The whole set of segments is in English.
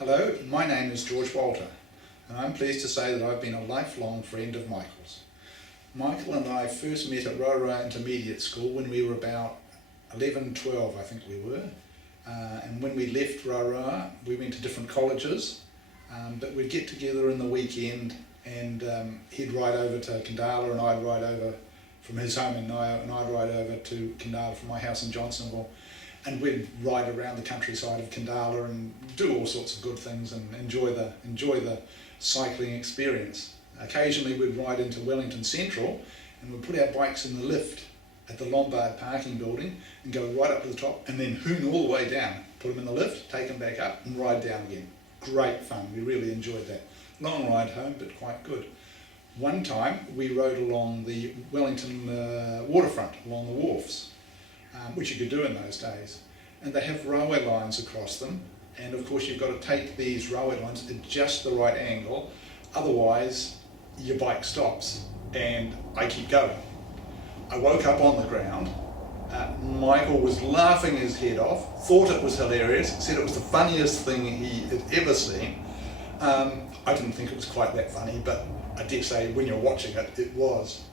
Hello, my name is George Walter, and I'm pleased to say that I've been a lifelong friend of Michael's. Michael and I first met at Roa Intermediate School when we were about 11, 12 I think we were, and when we left Roa we went to different colleges, but we'd get together in the weekend and he'd ride over to Kandala and I'd ride over from his home in Nio and I'd ride over to Kandala from my house in Johnsonville. And we'd ride around the countryside of Kandala and do all sorts of good things and enjoy the cycling experience. Occasionally we'd ride into Wellington Central and we'd put our bikes in the lift at the Lombard parking building and go right up to the top and then hoon all the way down. Put them in the lift, take them back up and ride down again. Great fun, we really enjoyed that. Long ride home, but quite good. One time we rode along the Wellington waterfront, along the wharfs. Which you could do in those days, and they have railway lines across them, and of course you've got to take these railway lines at just the right angle, otherwise your bike stops, and I keep going. I woke up on the ground, Michael was laughing his head off, thought it was hilarious, said it was the funniest thing he had ever seen. I didn't think it was quite that funny, but I dare say when you're watching it, it was.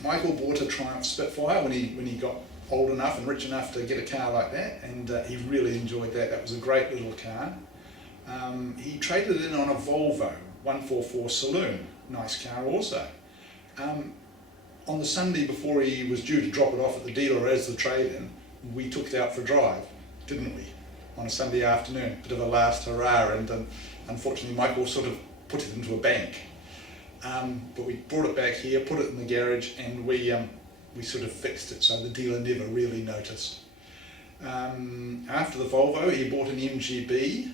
Michael bought a Triumph Spitfire when he got old enough and rich enough to get a car like that, and he really enjoyed that. That was a great little car. He traded in on a Volvo 144 Saloon, nice car also. On the Sunday before he was due to drop it off at the dealer as the trade-in, we took it out for a drive, didn't we? On a Sunday afternoon, bit of a last hurrah, and unfortunately Michael sort of put it into a bank. But we brought it back here, put it in the garage, and we sort of fixed it so the dealer never really noticed. After the Volvo, he bought an MGB.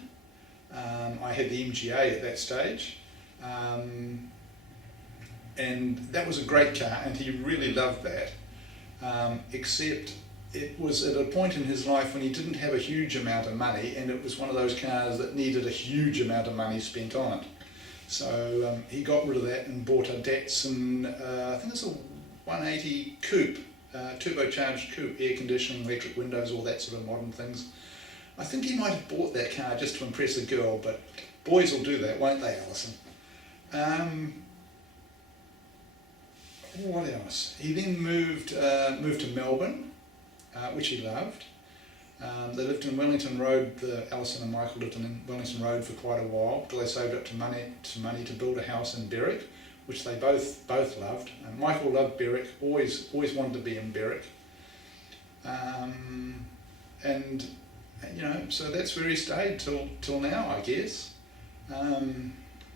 I had the MGA at that stage, and that was a great car, and he really loved that. Except it was at a point in his life when he didn't have a huge amount of money, and it was one of those cars that needed a huge amount of money spent on it. So he got rid of that and bought a Datsun, I think it's a 180 coupe, turbocharged coupe, air conditioning, electric windows, all that sort of modern things. I think he might have bought that car just to impress a girl, but boys will do that, won't they, Alison? What else? He then moved to Melbourne, which he loved. They lived in Wellington Road. Alison and Michael lived in Wellington Road for quite a while until they saved up to money to build a house in Berwick, which they both loved. And Michael loved Berwick, always wanted to be in Berwick, and you know, so that's where he stayed till now, I guess.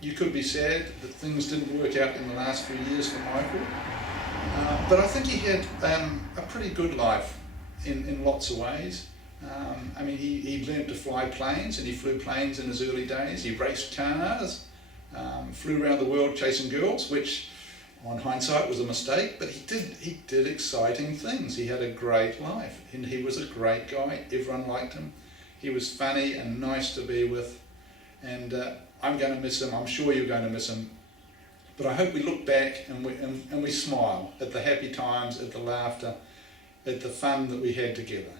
You could be sad that things didn't work out in the last few years for Michael, but I think he had a pretty good life in lots of ways. I mean, he learned to fly planes, and he flew planes in his early days. He raced cars, flew around the world chasing girls, which on hindsight was a mistake, but he did exciting things. He had a great life, and he was a great guy. Everyone liked him. He was funny and nice to be with, and I'm going to miss him. I'm sure you're going to miss him, but I hope we look back and we smile at the happy times, at the laughter, at the fun that we had together.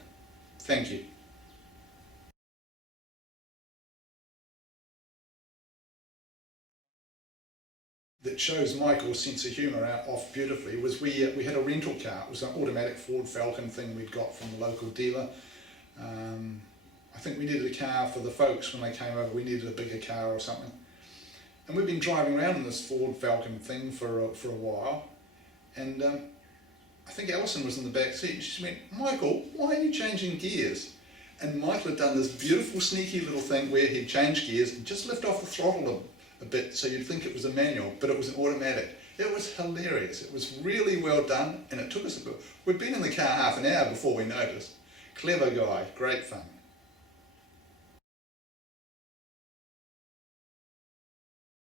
Thank you. That shows Michael's sense of humour off beautifully was we had a rental car. It was an automatic Ford Falcon thing we'd got from the local dealer. I think we needed a car for the folks when they came over. We needed a bigger car or something. And we've been driving around in this Ford Falcon thing for a while, and I think Alison was in the back seat and she went, "Michael, why are you changing gears?" And Michael had done this beautiful sneaky little thing where he'd change gears and just lift off the throttle a bit so you'd think it was a manual, but it was an automatic. It was hilarious. It was really well done, and it took us we'd been in the car half an hour before we noticed. Clever guy, great fun.